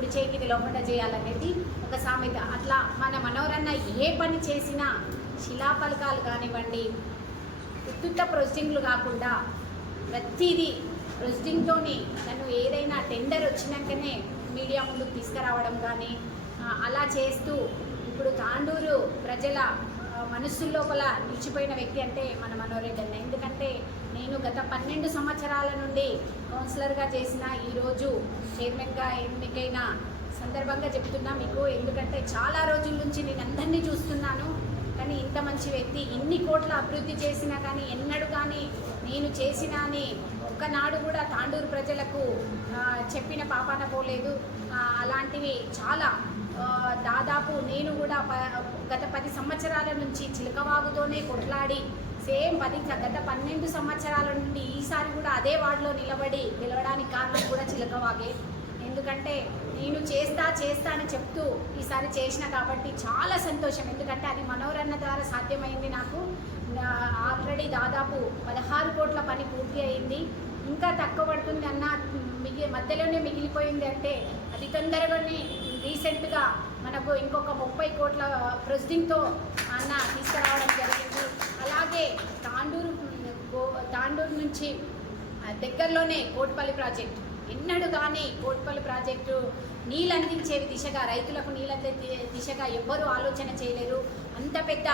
కుడి చేయికి లోపల చేయాలనేది ఒక సామెత. అట్లా మన మనోరన్న ఏ పని చేసినా శిలాఫలకాలు కానివ్వండి, ఉత్తుత్త ప్రొసీడింగ్లు కాకుండా ప్రతిదీ ప్రొసీడింగ్తోని నన్ను ఏదైనా టెండర్ వచ్చినాకనే మీడియా ముందుకు తీసుకురావడం కానీ అలా చేస్తూ ఇప్పుడు తాండూరు ప్రజల మనస్సు లోపల నిలిచిపోయిన వ్యక్తి అంటే మన మనోరెడ్డి అన్న. ఎందుకంటే నేను గత 12 సంవత్సరాల నుండి కౌన్సిలర్గా చేసిన, ఈరోజు చైర్మన్గా ఎన్నికైన సందర్భంగా చెప్తున్నా మీకు. ఎందుకంటే చాలా రోజుల నుంచి నేను అందరినీ చూస్తున్నాను. కానీ ఇంత మంచి వ్యక్తి ఇన్ని కోట్ల అభివృద్ధి చేసినా కానీ ఎన్నడూ కానీ నేను చేసినా అని ఒకనాడు కూడా తాండూరు ప్రజలకు చెప్పిన పాపాన పోలేదు. అలాంటివి చాలా దాదాపు నేను కూడా గత 10 సంవత్సరాల నుంచి చిలకవాగుతోనే కొట్లాడి సేమ్ గత 12 సంవత్సరాల నుండి ఈసారి కూడా అదే వార్డులో నిలవడానికి కారణం కూడా చిలకవాగే. ఎందుకంటే నేను చేస్తా అని చెప్తూ ఈసారి చేసిన కాబట్టి చాలా సంతోషం. ఎందుకంటే అది మనోరన్న ద్వారా సాధ్యమైంది. నాకు ఆల్రెడీ దాదాపు 16 కోట్ల పని పూర్తి అయింది. ఇంకా తక్కువ పడుతుంది అన్న మధ్యలోనే మిగిలిపోయింది అంటే అది తొందరగానే రీసెంట్గా మనకు ఇంకొక 30 కోట్ల ప్రొసీడింగ్తో అన్న తీసుకురావడం జరిగింది. అలాగే తాండూరు నుంచి దగ్గరలోనే కోట్పల్లి ప్రాజెక్టు, ఎన్నడూ కానీ కోట్పల్లి ప్రాజెక్టు నీళ్ళు అందించే దిశగా, రైతులకు నీళ్ళు అందించే దిశగా ఎవ్వరూ ఆలోచన చేయలేరు. అంత పెద్ద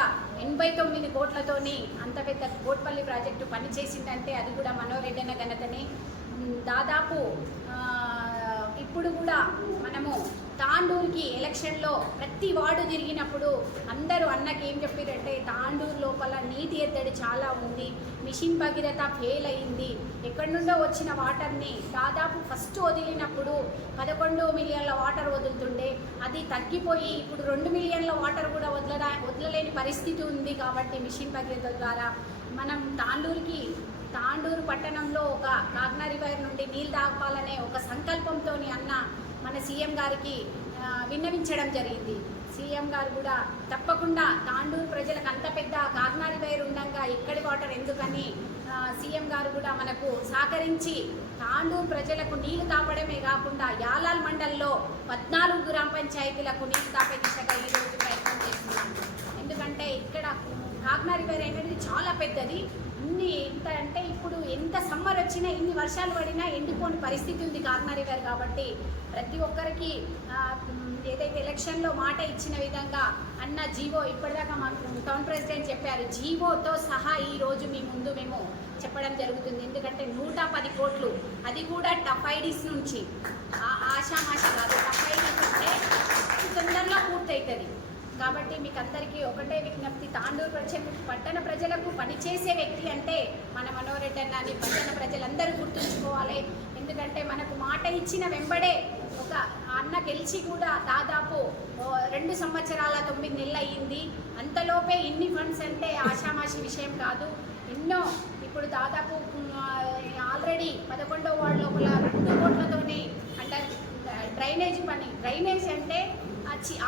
89 కోట్లతోని అంత పెద్ద కోట్పల్లి ప్రాజెక్టు పనిచేసిందంటే అది కూడా మనోరెడ్డి అన్న ఘనతనే. దాదాపు ఇప్పుడు కూడా మనము తాండూరుకి ఎలక్షన్లో ప్రతి వార్డు తిరిగినప్పుడు అందరూ అన్నకి ఏం చెప్పారంటే తాండూరు లోపల నీటి ఎద్దడి చాలా ఉంది, మిషన్ భగీరథ ఫెయిల్ అయింది, ఎక్కడి నుండో వచ్చిన వాటర్ని దాదాపు ఫస్ట్ వదిలినప్పుడు 11 మిలియన్ల వాటర్ వదులుతుండే, అది తగ్గిపోయి ఇప్పుడు 2 మిలియన్ల వాటర్ కూడా వదలలేని పరిస్థితి ఉంది. కాబట్టి మిషన్ భగీరథ ద్వారా మనం తాండూరు పట్టణంలో ఒక కాగ్నా రివర్ నుండి నీళ్ళు తాగాలనే ఒక సంకల్పంతో అన్న మన సీఎం గారికి విన్నవించడం జరిగింది. సీఎం గారు కూడా తప్పకుండా తాండూరు ప్రజలకు అంత పెద్ద కాగ్నా రివర్ ఉండగా ఎక్కడి వాటర్ ఎందుకని సీఎం గారు కూడా మనకు సహకరించి తాండూరు ప్రజలకు నీళ్లు తాపడమే కాకుండా యాలాల్ మండల్లో 14 గ్రామ పంచాయతీలకు నీళ్లు తాపే దిశగా ఈరోజు ప్రయత్నం చేస్తున్నాం. ఎందుకంటే ఇక్కడ కాగ్నా రివర్ అనేది చాలా పెద్దది. ఎంత అంటే ఇప్పుడు ఎంత సమ్మర్ వచ్చినా ఇన్ని వర్షాలు పడినా ఎండిపోని పరిస్థితి ఉంది కాగ్నా రివర్. కాబట్టి ప్రతి ఒక్కరికి ఏదైతే ఎలక్షన్లో మాట ఇచ్చిన విధంగా అన్న జీవో ఇప్పటిదాకా మాకు టౌన్ ప్రెసిడెంట్ చెప్పారు, జీవోతో సహా ఈరోజు మీ ముందు మేము చెప్పడం జరుగుతుంది. ఎందుకంటే 110 కోట్లు, అది కూడా టఫ్ ఐడీస్ నుంచి, ఆషామాషి కాదు, టఫ్ ఐడీస్ అంటే తొందరలో పూర్తవుతుంది. కాబట్టి మీకు అందరికీ ఒకటే విజ్ఞప్తి, తాండూరు పట్టణ ప్రజలకు పనిచేసే వ్యక్తి అంటే మన మనోరెడ్డి అన్న అని పట్టణ ప్రజలందరూ గుర్తుంచుకోవాలి. ఎందుకంటే మనకు మాట ఇచ్చిన వెంబడే ఒక అన్న గెలిచి కూడా దాదాపు 2 సంవత్సరాల 9 నెలలు అయ్యింది. అంతలోపే ఇన్ని ఫండ్స్ అంటే ఆషామాషి విషయం కాదు. ఎన్నో ఇప్పుడు దాదాపు ఆల్రెడీ 11వ వార్డు లోపల 2 కోట్లతోనే అంటే డ్రైనేజ్ అంటే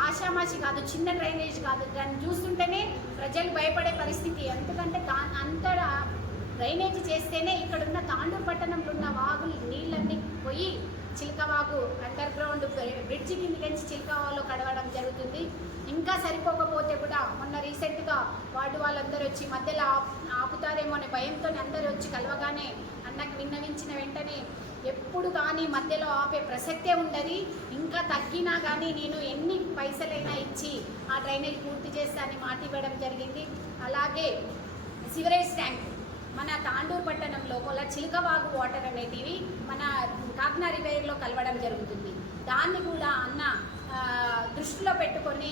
ఆషామాషి కాదు, చిన్న డ్రైనేజ్ కాదు. దాన్ని చూస్తుంటేనే ప్రజలు భయపడే పరిస్థితి. ఎందుకంటే అంత డ్రైనేజ్ చేస్తేనే ఇక్కడున్న తాండూరు పట్టణంలో ఉన్న వాగులు నీళ్ళన్నీ పోయి చిలకవాగు అండర్ గ్రౌండ్ బ్రిడ్జి కిందకి చిలకవాగులో కడవడం జరుగుతుంది. ఇంకా సరిపోకపోతే కూడా మొన్న రీసెంట్గా వార్డు వాళ్ళందరూ వచ్చి మధ్యలో ఆపుతారేమో అనే భయంతో అందరూ వచ్చి కలవగానే అన్నకు విన్నవించిన వెంటనే ఎప్పుడు కానీ మధ్యలో ఆపే ప్రసక్తే ఉండదు. ఇంకా తగ్గినా కానీ నేను ఎన్ని పైసలైనా ఇచ్చి ఆ డ్రైనేజ్ పూర్తి చేస్తానని మాట ఇవ్వడం జరిగింది. అలాగే సివరేజ్ ట్యాంక్ మన తాండూరు పట్టణం లోపల చిలకవాగు వాటర్ అనేటివి మన కాగ్నా రివైర్లో కలవడం జరుగుతుంది. దాన్ని కూడా అన్న దృష్టిలో పెట్టుకొని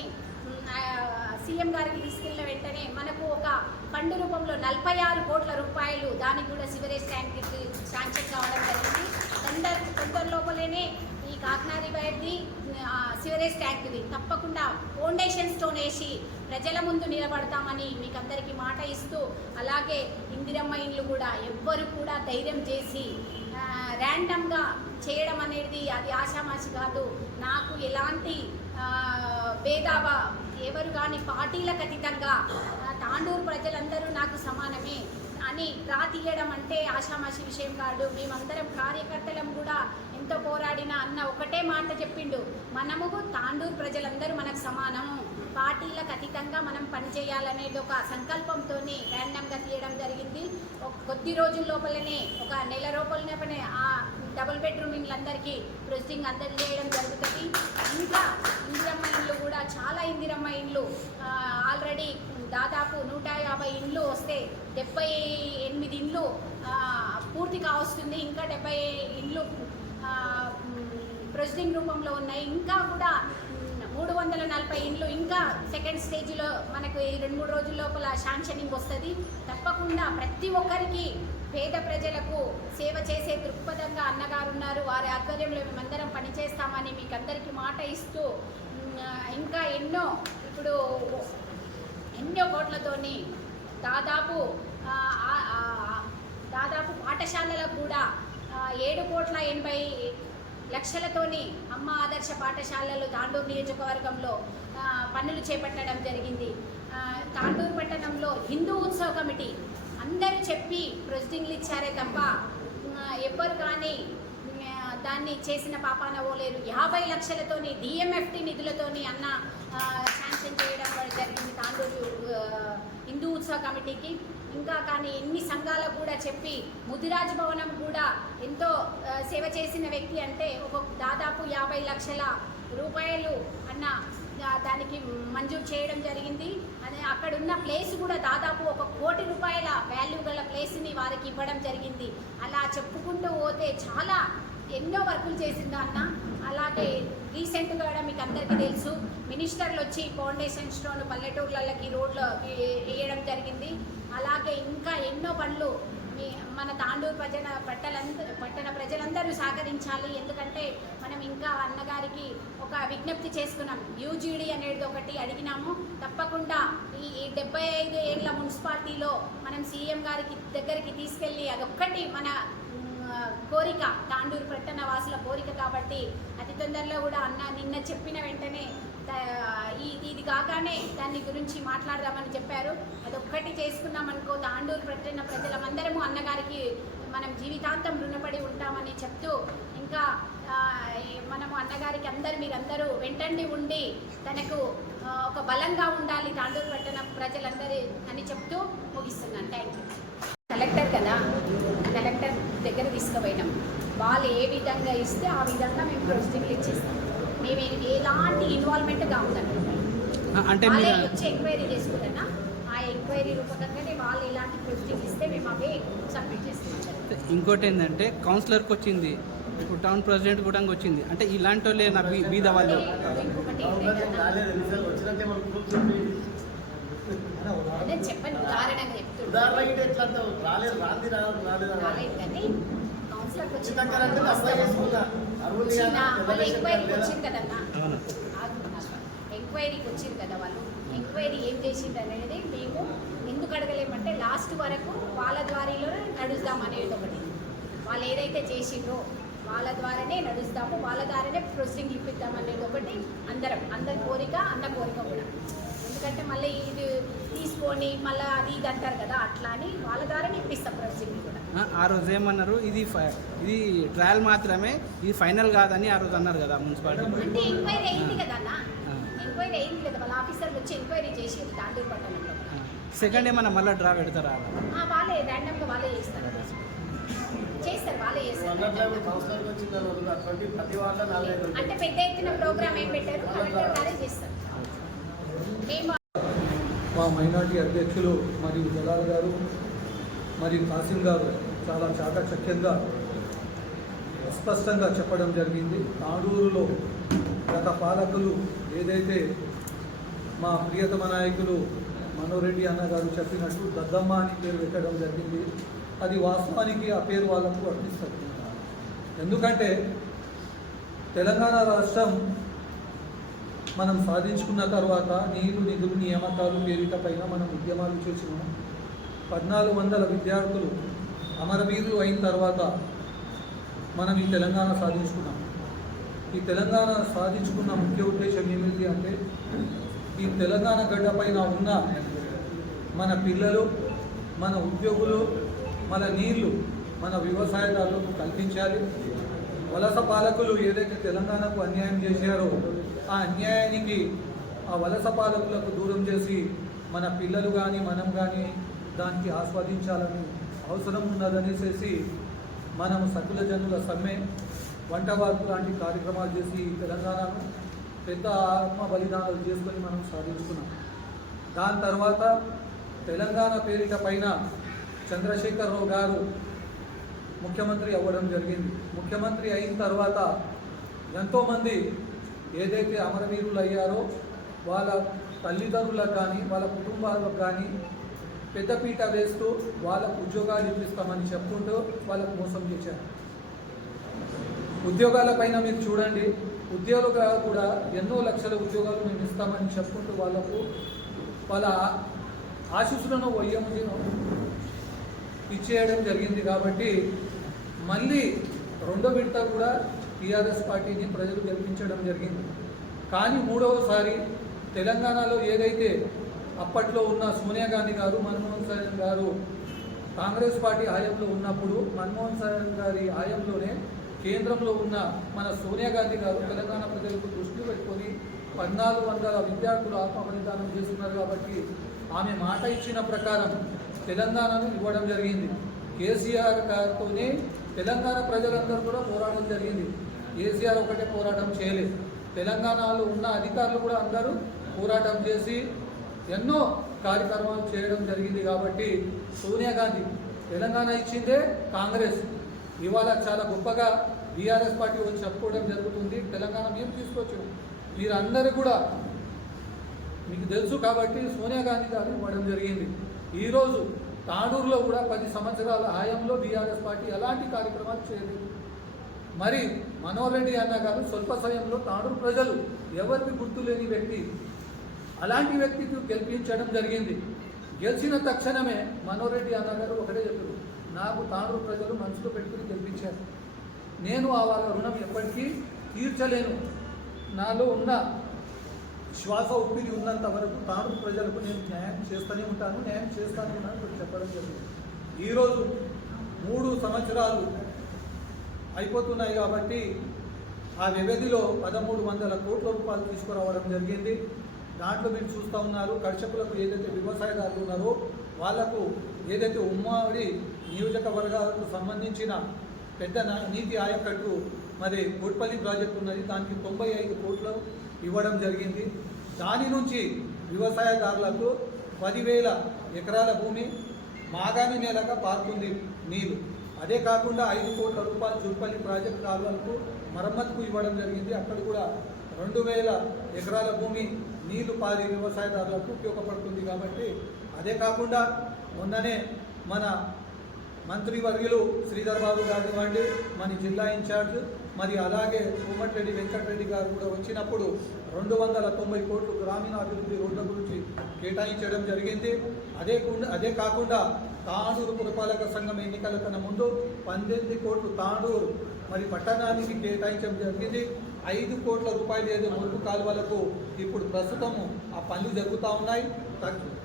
సీఎం గారికి తీసుకెళ్ళిన వెంటనే మనకు ఒక ఫండ్ రూపంలో 46 కోట్ల రూపాయలు దానికి కూడా సివరేజ్ ట్యాంక్కి శాంక్షన్ కావడం జరిగింది. తొందర లోపలనే ఈ కాగ్నా రివైర్ది సివరేజ్ ట్యాంక్ది తప్పకుండా ఫౌండేషన్ స్టోన్ వేసి ప్రజల ముందు నిలబడతామని మీకు అందరికీ మాట ఇస్తూ, అలాగే ఇందిరమ్మ ఇండ్లు కూడా ఎవ్వరు కూడా ధైర్యం చేసి ర్యాండమ్గా చేయడం అనేది అది ఆషామాషి కాదు. నాకు ఎలాంటి భేదావా ఎవరు కానీ పార్టీలకు అతీతంగా తాండూరు ప్రజలందరూ నాకు సమానమే. అని తీయడం అంటే ఆషామాషి విషయం కాదు. మేమందరం కార్యకర్తలం కూడా ఎంతో పోరాడిన అన్న ఒకటే మాట చెప్పిండు, మనము తాండూరు ప్రజలందరూ మనకు సమానం, పార్టీలకు అతీతంగా మనం పనిచేయాలనేది ఒక సంకల్పంతో ర్యాండమ్గా తీయడం జరిగింది. కొద్ది రోజుల లోపలనే, ఒక నెల లోపలనే ఆ డబుల్ బెడ్రూమ్ ఇండ్లందరికీ ప్రొసీడింగ్ అందజేయడం జరుగుతుంది. ఇంకా ఇందిరమ్మ ఇండ్లు కూడా చాలా ఇందిరమ్మ ఇండ్లు ఆల్రెడీ దాదాపు 150 ఇండ్లు వస్తే 78 ఇండ్లు పూర్తి కావస్తుంది. ఇంకా 70 ఇండ్లు ప్రొసీడింగ్ రూపంలో ఉన్నాయి. ఇంకా కూడా 340 ఇండ్లు ఇంకా సెకండ్ స్టేజ్లో మనకు 2-3 రోజుల లోపల శాంక్షనింగ్ వస్తుంది. తప్పకుండా ప్రతి ఒక్కరికి పేద ప్రజలకు సేవ చేసే దృక్పథంగా అన్నగారు ఉన్నారు. వారి ఆధ్వర్యంలో మేమందరం పనిచేస్తామని మీకు అందరికీ మాట ఇస్తూ, ఇంకా ఎన్నో కోట్లతోని దాదాపు పాఠశాలలకు కూడా 7,80,00,000తోని అమ్మ ఆదర్శ పాఠశాలలు తాండూరు నియోజకవర్గంలో పనులు చేపట్టడం జరిగింది. తాండూరు పట్టణంలో హిందూ ఉత్సవ కమిటీ అందరూ చెప్పి ప్రొసీడింగ్లు ఇచ్చారే తప్ప ఎవ్వరు కానీ దాన్ని చేసిన పాపాన పోలేరు. 50 లక్షలతోని డిఎంఎఫ్టి నిధులతోని అన్న శాంక్షన్ చేయడం జరిగింది తాండూరు హిందూ ఉత్సవ కమిటీకి. ఇంకా కానీ ఎన్ని సంఘాలకు కూడా చెప్పి ముదిరాజ్ భవనం కూడా ఎంతో సేవ చేసిన వ్యక్తి అంటే దాదాపు 50 లక్షల రూపాయలు అన్న దానికి మంజూరు చేయడం జరిగింది. అదే అక్కడున్న ప్లేస్ కూడా దాదాపు 1 కోటి రూపాయల వాల్యూ గల ప్లేస్ని వారికి ఇవ్వడం జరిగింది. అలా చెప్పుకుంటూ పోతే చాలా ఎన్నో వర్కులు చేసిందో అన్న. అలాగే రీసెంట్గా కూడా మీకు అందరికీ తెలుసు, మినిస్టర్లు వచ్చి ఫౌండేషన్ స్టోన్ పల్లెటూర్లకి రోడ్లు వేయడం జరిగింది. అలాగే ఇంకా ఎన్నో పనులు మన తాండూరు పట్టణ ప్రజలందరూ సహకరించాలి. ఎందుకంటే మనం ఇంకా అన్నగారికి ఒక విజ్ఞప్తి చేసుకున్నాం, యూజీడీ అనేది ఒకటి అడిగినాము. తప్పకుండా ఈ 75 ఏళ్ళ మున్సిపాలిటీలో మనం సీఎం గారికి దగ్గరికి తీసుకెళ్ళి అదొక్కటి మన కోరిక, తాండూరు పట్టణ వాసుల కోరిక. కాబట్టి అతి తొందరలో కూడా అన్న నిన్న చెప్పిన వెంటనే ఇది కాగానే దాని గురించి మాట్లాడదామని చెప్పారు. అదొక్కటి చేసుకున్నామనుకో తాండూరు పట్టణ ప్రజలమందరము అన్నగారికి మనం జీవితాంతం రుణపడి ఉంటామని చెప్తూ, ఇంకా మనము అన్నగారికి మీరందరూ వెంటండి ఉండి తనకు ఒక బలంగా ఉండాలి తాండూరు పట్టణ ప్రజలందరూ అని చెప్తూ ముగిస్తున్నాను. Thank you. కలెక్టర్ కదా, కలెక్టర్ దగ్గర తీసుకుపోయినాం. వాళ్ళు ఏ విధంగా ఇస్తే ఆ విధంగా మేము ప్రొసీడింగ్లు ఇచ్చేస్తాం. మేము ఎలాంటి ఇన్వాల్వ్మెంట్ కావద్దండి. అంటే వాళ్ళే వచ్చి ఎంక్వైరీ చేసుకుంటున్నా, ఆ ఎంక్వైరీ రూపకంగానే వాళ్ళు ఎలాంటి ప్రొసీడింగ్ ఇస్తే మేము అవే సబ్మిట్ చేస్తాం. ఇంకోటి ఏంటంటే కౌన్సిలర్కి వచ్చింది, ఇప్పుడు టౌన్ ప్రెసిడెంట్ కూడా వచ్చింది. అంటే ఇలాంటి వాళ్ళే నా బీద వాళ్ళు. ఇంకొకటి అదే చెప్పండి, ఉదాహరణగా చెప్తున్నారు కానీ కౌన్సిలర్కి వచ్చింది ఎంక్వైరీకి వచ్చింది కదన్నా, ఎంక్వైరీకి వచ్చింది కదా. వాళ్ళు ఎంక్వైరీ ఏం చేసింది అనేది మేము ఎందుకు అడగలేమంటే లాస్ట్ వరకు వాళ్ళ ద్వారాలో నడుస్తాం అనేది ఒకటి. వాళ్ళు ఏదైతే చేసిండ్రో వాళ్ళ ద్వారానే నడుస్తాము, వాళ్ళ ద్వారానే ప్రొసీడింగ్ ఇప్పిద్దాం అనేది ఒకటి అందరి కోరిక, అన్న కోరిక కూడా. ఎందుకంటే మళ్ళీ ఇది తీసుకొని మళ్ళీ అది ఇది అంటారు కదా, అట్లా అని వాళ్ళ ద్వారానే ఇప్పిస్తాం ప్రొసీడింగ్ కూడా. ఆ రోజు ఏమన్నారు, ఇది ట్రయల్ మాత్రమే, ఇది ఫైనల్ కాదని ఆ రోజు అన్నారు కదా మున్సిపాలిటీ. అంటే ఎంక్వైరీ అయింది కదా అన్న, ఎంక్వైరీ అయింది కదా, వాళ్ళ ఆఫీసర్లు వచ్చి ఎంక్వైరీ చేసి తాండూరు పట్టణంలో. సెకండ్ ఏమన్నా మళ్ళీ డ్రా పెడతారా? వాళ్ళే ర్యాండమ్గా వాళ్ళే చేస్తారు, వాళ్ళే చేస్తారు. అంటే పెద్ద ఎత్తున ప్రోగ్రామ్ ఏం పెట్టారు, కలెక్టర్ గారే చేస్తారు. మా మైనార్టీ అధ్యక్షులు మరియు జలాల్ గారు మరియు కాసిం గారు చాలా చాకచక్యంగా స్పష్టంగా చెప్పడం జరిగింది. తాండూరులో గత పాలకులు ఏదైతే మా ప్రియతమ నాయకులు మనోరెడ్డి అన్న గారు చెప్పినట్టు దద్దమ్మ అని పేరు పెట్టడం జరిగింది. అది వాస్తవానికి ఆ పేరు వాళ్ళకు వర్తిస్తుంది. ఎందుకంటే తెలంగాణ రాష్ట్రం మనం సాధించుకున్న తర్వాత నీరు, నిధులు, నియామకాలు పేరిట పైన మనం ఉద్యమాలు చేసినాం. 1400 విద్యార్థులు అమరవీరులు అయిన తర్వాత మనం ఈ తెలంగాణ సాధించుకున్నాం. ఈ తెలంగాణ సాధించుకున్న ముఖ్య ఉద్దేశం ఏమిటి అంటే ఈ తెలంగాణ గడ్డ పైన ఉన్న మన పిల్లలు, మన ఉద్యోగులు, మన నీళ్లు, మన వ్యవసాయదారులకు కల్పించాలి. వలస పాలకులు ఏదైతే తెలంగాణకు అన్యాయం చేశారో ఆ అన్యాయానికి ఆ వలస పాలకులకు దూరం చేసి మన పిల్లలు కానీ మనం కానీ దానికి ఆస్వాదించాలని అవసరం ఉన్నదనేసి మనం సకుల జనుల సమ్మె, వంటవార్పు లాంటి కార్యక్రమాలు చేసి తెలంగాణను పెద్ద ఆత్మ బలిదానాలు చేసుకొని మనం సాధించుకున్నాం. దాని తర్వాత తెలంగాణ పేరిట పైన చంద్రశేఖరరావు గారు ముఖ్యమంత్రి అవ్వడం జరిగింది. ముఖ్యమంత్రి అయిన తర్వాత ఎంతోమంది ఏదైతే అమరవీరులు అయ్యారో వాళ్ళ తల్లిదండ్రులకు కానీ వాళ్ళ కుటుంబాలకు కానీ పెద్దపీట వేస్తూ వాళ్ళకు ఉద్యోగాలు ఇప్పిస్తామని చెప్పుకుంటూ వాళ్ళకు మోసం చేశారు. ఉద్యోగాలపైన మీరు చూడండి, ఉద్యోగాలు కూడా ఎన్నో లక్షల ఉద్యోగాలు మేము ఇస్తామని చెప్పుకుంటూ వాళ్ళకు వాళ్ళ ఆశీస్సులను ఇచ్చేయడం జరిగింది. కాబట్టి మళ్ళీ రెండో విడత కూడా టీఆర్ఎస్ పార్టీని ప్రజలు గెలిపించడం జరిగింది. కానీ మూడవసారి తెలంగాణలో ఏదైతే అప్పట్లో ఉన్న సోనియా గాంధీ గారు, మన్మోహన్ సింగ్ గారు కాంగ్రెస్ పార్టీ హయాంలో ఉన్నప్పుడు మన్మోహన్ సింగ్ గారి హయాంలోనే కేంద్రంలో ఉన్న మన సోనియా గాంధీ గారు తెలంగాణ ప్రజలకు దృష్టి పెట్టుకొని 1400 విద్యార్థులు ఆత్మబలిదానం చేస్తున్నారు. కాబట్టి ఆమె మాట ఇచ్చిన ప్రకారం తెలంగాణను ఇవ్వడం జరిగింది. కేసీఆర్ గారితోనే తెలంగాణ ప్రజలందరూ కూడా పోరాటం జరిగింది. కేసీఆర్ ఒకటే పోరాటం చేయలేదు, తెలంగాణలో ఉన్న అధికారులు కూడా అందరూ పోరాటం చేసి ఎన్నో కార్యక్రమాలు చేయడం జరిగింది. కాబట్టి సోనియా గాంధీ తెలంగాణ ఇచ్చిందే కాంగ్రెస్, ఇవాళ చాలా గొప్పగా బీఆర్ఎస్ పార్టీ వచ్చి చెప్పుకోవడం జరుగుతుంది. తెలంగాణ మేము తీసుకొచ్చాం, మీరందరూ కూడా మీకు తెలుసు కాబట్టి సోనియా గాంధీ గారు ఇవ్వడం జరిగింది. ఈరోజు తాండూరులో కూడా 10 సంవత్సరాల హయాంలో బీఆర్ఎస్ పార్టీ ఎలాంటి కార్యక్రమాలు చేయలేదు. మరి మనోహర్ రెడ్డి అన్న గారు స్వల్ప సమయంలో తాండూరు ప్రజలు ఎవరికి గుర్తులేని వ్యక్తి, అలాంటి వ్యక్తికి గెలిపించడం జరిగింది. గెలిచిన తక్షణమే మనోహర్ రెడ్డి అన్న గారు ఒకటే చెప్పారు, నాకు తాండూరు ప్రజలు మనసులో పెట్టుకుని గెలిపించారు, నేను ఆ వాళ్ళ రుణం ఎప్పటికీ తీర్చలేను, నాలో ఉన్న శ్వాస ఊపిరి ఉన్నంత వరకు తాండూరు ప్రజలకు నేను న్యాయం చేస్తూనే ఉంటాను, న్యాయం చేస్తాను అని చెప్పడం జరిగింది. ఈరోజు 3 సంవత్సరాలు అయిపోతున్నాయి కాబట్టి ఆ వ్యవధిలో 1300 కోట్ల రూపాయలు తీసుకురావడం జరిగింది. దాంట్లో మీరు చూస్తూ ఉన్నారు, కర్షకులకు ఏదైతే వ్యవసాయదారులు ఉన్నారో వాళ్లకు ఏదైతే ఉమ్మడి నియోజకవర్గాలకు సంబంధించిన పెద్ద నీటి ఆయకట్టు మరి కోట్పల్లి ప్రాజెక్టు ఉన్నది, దానికి 95 కోట్లు ఇవ్వడం జరిగింది. దాని నుంచి వ్యవసాయదారులకు 10,000 ఎకరాల భూమి మాగామి నేలగా పారుతుంది నీరు. అదే కాకుండా 5 కోట్ల రూపాయలు జూపల్లి ప్రాజెక్టు కాలువలకు మరమ్మతుకు ఇవ్వడం జరిగింది. అక్కడ కూడా 2,000 ఎకరాల భూమి నీళ్లు పారి వ్యవసాయదారులకు ఉపయోగపడుతుంది. కాబట్టి అదే కాకుండా మొన్ననే మన మంత్రివర్యులు శ్రీధర్ బాబు గారు ఇవ్వండి, మన జిల్లా ఇన్ఛార్జ్, మరి అలాగే కోమటిరెడ్డి వెంకటరెడ్డి గారు కూడా వచ్చినప్పుడు 290 కోట్లు గ్రామీణాభివృద్ధి రోడ్ల గురించి కేటాయించడం జరిగింది. అదే కాకుండా తాండూరు పురపాలక సంఘం ఎన్నికల కన్నా ముందు 18 కోట్లు తాండూరు మరి పట్టణానికి కేటాయించడం జరిగింది. 5 కోట్ల రూపాయలు ఏదో మురుగు కాలువలకు ఇప్పుడు ప్రస్తుతము ఆ పనులు జరుగుతూ ఉన్నాయి.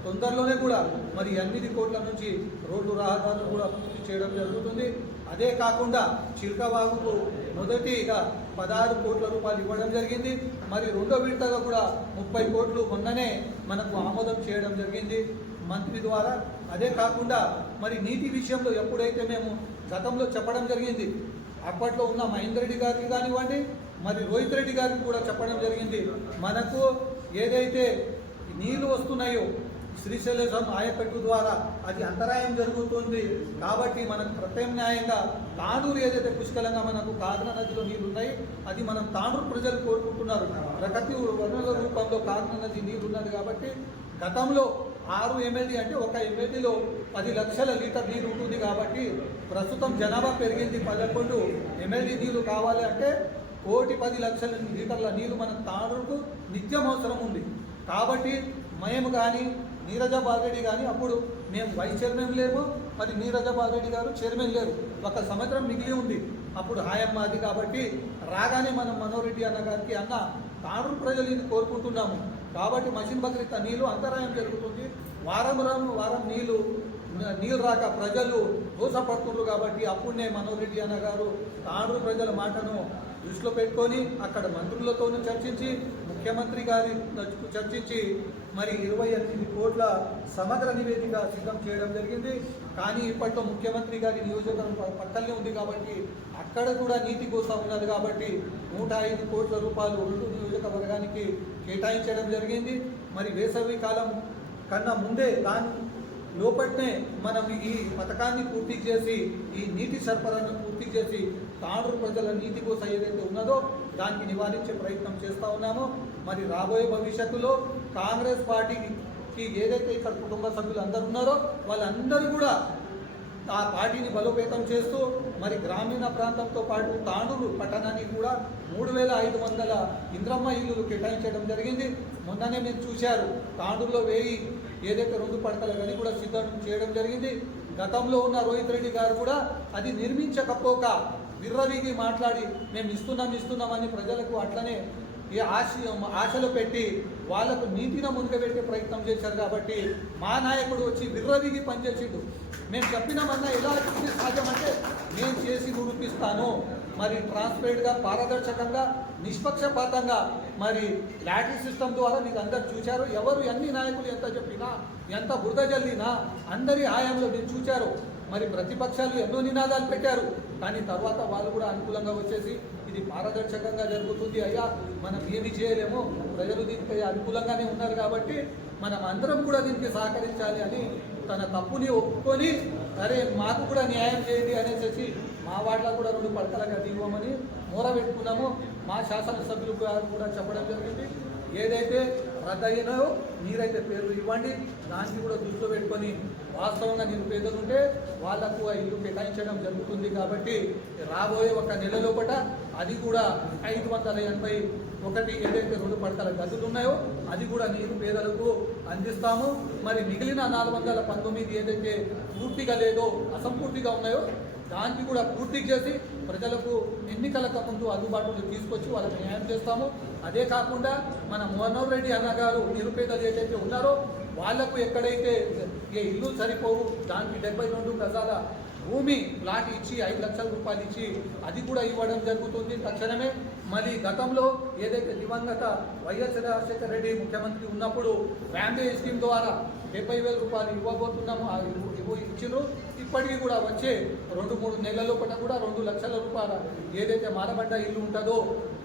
తొందరలోనే కూడా మరి 8 కోట్ల నుంచి రోడ్డు రహదారులు కూడా పూర్తి చేయడం జరుగుతుంది. అదే కాకుండా చిల్కవాగుకు మొదటిగా 16 కోట్ల రూపాయలు ఇవ్వడం జరిగింది. మరి రెండో విడతగా కూడా 30 కోట్లు మొన్ననే మనకు ఆమోదం చేయడం జరిగింది మంత్రి ద్వారా. అదే కాకుండా మరి నీటి విషయంలో ఎప్పుడైతే మేము గతంలో చెప్పడం జరిగింది, అప్పట్లో ఉన్న మహేందర్ రెడ్డి గారికి కానివ్వండి, మరి రోహిత్ రెడ్డి గారికి కూడా చెప్పడం జరిగింది, మనకు ఏదైతే నీళ్లు వస్తున్నాయో శ్రీశైలం ఆయకట్టు ద్వారా అది అంతరాయం జరుగుతుంది. కాబట్టి మనకు ప్రత్యామ్నాయంగా తాండూరు ఏదైతే పుష్కలంగా మనకు కాకినాడ నదిలో నీళ్లు ఉన్నాయి, అది మనం తాండూరు ప్రజలు కోరుకుంటున్నారు. ప్రకృతి వనరుల రూపంలో కాకినాడ నది నీళ్లు ఉన్నది. కాబట్టి గతంలో 6 ఎమ్మెల్యే అంటే ఒక ఎమ్మెల్యేలో 10 లక్షల లీటర్ నీరు ఉంటుంది. కాబట్టి ప్రస్తుతం జనాభా పెరిగింది, 11 ఎమ్మెల్యే నీళ్లు కావాలి అంటే 1,10,00,000 లీటర్ల నీరు మన తాండూరుకు నిత్యం అవసరం ఉంది. కాబట్టి మేము కానీ నీరజ బాలరెడ్డి కానీ అప్పుడు మేము వైస్ చైర్మన్ లేము, మరి నీరజ బాలరెడ్డి గారు చైర్మన్ లేరు, 1 సంవత్సరం మిగిలి ఉంది అప్పుడు హాయమ్మ అది. కాబట్టి రాగానే మనం మనోహర్ రెడ్డి అన్న గారికి అన్న తాండూరు ప్రజలు ఇది కోరుకుంటున్నాము, కాబట్టి మషిన్ బక్రీత నీళ్ళు అంతరాయం జరుగుతుంది, వారం నీళ్ళు నీళ్ళు రాక ప్రజలు దోసపడుతున్నారు కాబట్టి అప్పుడే మనోహర్ రెడ్డి అన్న గారు తాండూరు ప్రజల మాటను దృష్టిలో పెట్టుకొని అక్కడ మంత్రులతోనూ చర్చించి ముఖ్యమంత్రి గారి చర్చించి మరి 28 కోట్ల సమగ్ర నివేదిక సిద్ధం చేయడం జరిగింది. కానీ ఇప్పట్లో ముఖ్యమంత్రి గారి నియోజకవర్గం పక్కనే ఉంది కాబట్టి అక్కడ కూడా నీటి కోసం ఉన్నది కాబట్టి 105 కోట్ల రూపాయలు రెండు నియోజకవర్గానికి కేటాయించడం జరిగింది. మరి వేసవి కాలం కన్నా ముందే దాని లోపట్నే మనం ఈ పథకాన్ని పూర్తి చేసి ఈ నీటి సరఫరాను పూర్తి చేసి తాండూరు ప్రజల నీటి కోసం ఏదైతే ఉన్నదో దానికి నివారించే ప్రయత్నం చేస్తూ ఉన్నామో. మరి రాబోయే భవిష్యత్తులో కాంగ్రెస్ పార్టీకి ఏదైతే ఇక్కడ కుటుంబ సభ్యులు అందరూ ఉన్నారో వాళ్ళందరూ కూడా ఆ పార్టీని బలోపేతం చేస్తూ మరి గ్రామీణ ప్రాంతంతో పాటు తాండూరు పట్టణానికి కూడా 3500 ఇంద్రమ్మ ఇల్లులు కేటాయించడం జరిగింది. మొన్ననే మీరు చూశారు తాండూరులో 1000 ఏదైతే 2 పడకల గది కూడా సిద్ధం చేయడం జరిగింది. గతంలో ఉన్న రోహిత్ రెడ్డి గారు కూడా అది నిర్మించకపోక విర్రవీగి మాట్లాడి మేము ఇస్తున్నామని ప్రజలకు అట్లనే ఈ ఆశలు పెట్టి వాళ్లకు నీతిన మునిగబెట్టే ప్రయత్నం చేశారు. కాబట్టి మా నాయకుడు వచ్చి విర్రవిగి పనిచేసిండు. మేము చెప్పినామన్నా ఎలా సాధ్యమంటే నేను చేసి నిరూపిస్తాను. మరి ట్రాన్స్పరెంట్గా పారదర్శకంగా నిష్పక్షపాతంగా మరి లాటరీ సిస్టమ్ ద్వారా మీకు అందరు చూశారు. ఎవరు ఎన్ని నాయకులు ఎంత చెప్పినా ఎంత బురద జల్లినా అందరి హాయంలో మీరు చూశారు. మరి ప్రతిపక్షాలు ఎన్నో నినాదాలు పెట్టారు. కానీ తర్వాత వాళ్ళు కూడా అనుకూలంగా వచ్చేసి ఇది పారదర్శకంగా జరుగుతుంది అయ్యా మనం ఏమి చేయలేము ప్రజలు దీనికి అనుకూలంగానే ఉన్నారు కాబట్టి మనం అందరం కూడా దీనికి సహకరించాలి అని తన తప్పుని ఒప్పుకొని సరే మాకు కూడా న్యాయం చేయండి అనేసి మా వాటిలో కూడా 2 పడకల గది ఇవ్వమని మూర పెట్టుకున్నాము. మా శాసనసభ్యులు కూడా చెప్పడం జరిగింది. ఏదైతే రద్దయినాయో మీరైతే పేర్లు ఇవ్వండి దానికి కూడా దృష్టిలో పెట్టుకొని వాస్తవంగా నిరుపేదలు ఉంటే వాళ్లకు ఆ ఇల్లు కేటాయించడం జరుగుతుంది. కాబట్టి రాబోయే 1 నెల లోపల అది కూడా 581 ఏదైతే 2 పడకల గదులు ఉన్నాయో అది కూడా నిరుపేదలకు అందిస్తాము. మరి మిగిలిన 419 ఏదైతే పూర్తిగా లేదో అసంపూర్తిగా ఉన్నాయో దానికి కూడా పూర్తి చేసి ప్రజలకు ఎన్నికలకు ముందు అందుబాటులో తీసుకొచ్చి వాళ్ళకి న్యాయం చేస్తాము. అదే కాకుండా మన మనోహర్ రెడ్డి అన్న గారు నిరుపేదలు ఏదైతే ఉన్నారో వాళ్లకు ఎక్కడైతే ఏ ఇల్లు సరిపోవు దానికి 72 గజాల భూమి ప్లాట్ ఇచ్చి 5 లక్షల రూపాయలు ఇచ్చి అది కూడా ఇవ్వడం జరుగుతుంది తక్షణమే. మళ్ళీ గతంలో ఏదైతే దివంగత వైఎస్ రాజశేఖర రెడ్డి ముఖ్యమంత్రి ఉన్నప్పుడు ఫ్యామిలీ స్కీమ్ ద్వారా 70,000 రూపాయలు ఇవ్వబోతున్నాము ఇచ్చిండ్రు. ఇప్పటికీ కూడా వచ్చే 2-3 నెలల లోపల కూడా 2 లక్షల రూపాయల ఏదైతే మారబడ్డ ఇల్లు ఉంటుందో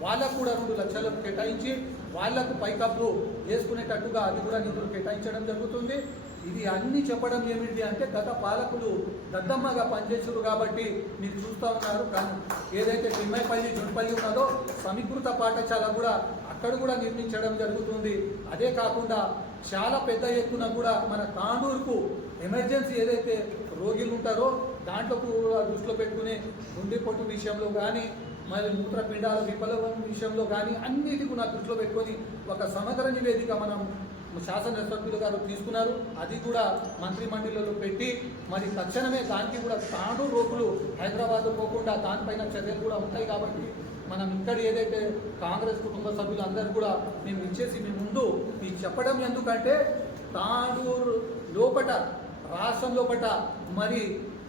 వాళ్ళకు కూడా 2 లక్షలు కేటాయించి వాళ్లకు పైకప్పు వేసుకునేటట్టుగా అది కూడా నిధులు కేటాయించడం జరుగుతుంది. ఇది అన్ని చెప్పడం ఏమిటి అంటే గత పాలకులు దద్దమ్మగా పనిచేసారు కాబట్టి మీరు చూస్తూ ఉన్నారు. కానీ ఏదైతే తిమ్మైపల్లి జున్పల్లి ఉన్నదో సమీకృత పాఠశాల కూడా అక్కడ కూడా నిర్మించడం జరుగుతుంది. అదే కాకుండా చాలా పెద్ద ఎత్తున కూడా మన తాండూరుకు ఎమర్జెన్సీ ఏదైతే రోగులు ఉంటారో దాంట్లో కూడా దృష్టిలో పెట్టుకుని గుండెపోటు విషయంలో కానీ మరి మూత్రపిండాల విఫలం విషయంలో కానీ అన్నిటి కూడా దృష్టిలో పెట్టుకొని ఒక సమగ్ర నివేదిక మనం శాసనసభ్యులు గారు తీసుకున్నారు. అది కూడా మంత్రి మండలిలో పెట్టి మరి తక్షణమే దానికి కూడా తాండూరు రోగులు హైదరాబాద్ పోకుండా దానిపైన చర్యలు కూడా ఉంటాయి. కాబట్టి మనం ఇక్కడ ఏదైతే కాంగ్రెస్ కుటుంబ సభ్యులు అందరూ కూడా మేము ఇచ్చేసి మీ ముందు మీకు చెప్పడం ఎందుకంటే తాండూరు లోపట రాష్ట్రం లోపట మరి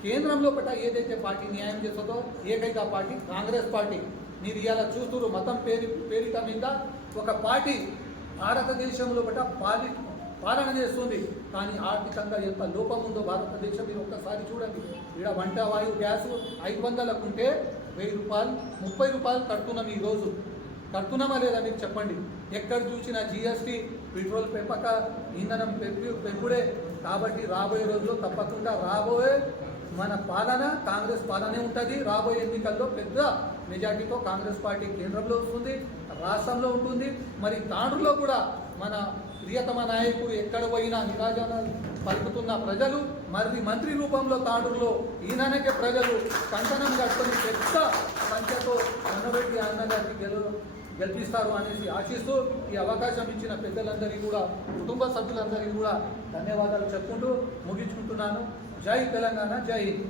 కేంద్రం లోపట ఏదైతే పార్టీ న్యాయం చేస్తుందో ఏకైక పార్టీ కాంగ్రెస్ పార్టీ. మీరు ఇలా చూస్తున్నారు మతం పేరిట మీద ఒక పార్టీ భారతదేశంలో పాలన చేస్తుంది. కానీ ఆర్థికంగా ఎంత లోపం ఉందో భారతదేశం మీరు ఒక్కసారి చూడండి. ఇక్కడ వంట వాయు గ్యాస్ 500లకు ఉంటే 1000 రూపాయలు 30 రూపాయలు కడుతున్నాం. ఈరోజు కడుతున్నామా లేదా మీరు చెప్పండి. ఎక్కడ చూసినా జీఎస్టీ పెట్రోల్ పెంపక ఇంధనం పెంపుడే. కాబట్టి రాబోయే రోజుల్లో తప్పకుండా రాబోయే మన పాలన కాంగ్రెస్ పాలనే ఉంటుంది. రాబోయే ఎన్నికల్లో పెద్ద మెజార్టీతో కాంగ్రెస్ పార్టీ కేంద్రంలో వస్తుంది, రాష్ట్రంలో ఉంటుంది. మరి తాండూరులో కూడా మన ప్రియతమ నాయకుడు ఎక్కడ పోయినా నిరాజన పలుకుతున్న ప్రజలు మరి మంత్రి రూపంలో తాండూరులో ఈయనకే ప్రజలు కంకణం కట్టుకొని పెద్ద సంఖ్యతో మనోరెడ్డి అన్నగారికి గెలిపిస్తారు అనేసి ఆశిస్తూ ఈ అవకాశం ఇచ్చిన పెద్దలందరికీ కూడా కుటుంబ సభ్యులందరికీ కూడా ధన్యవాదాలు చెప్పుకుంటూ ముగించుకుంటున్నాను. జై తెలంగాణ, జై హింద్.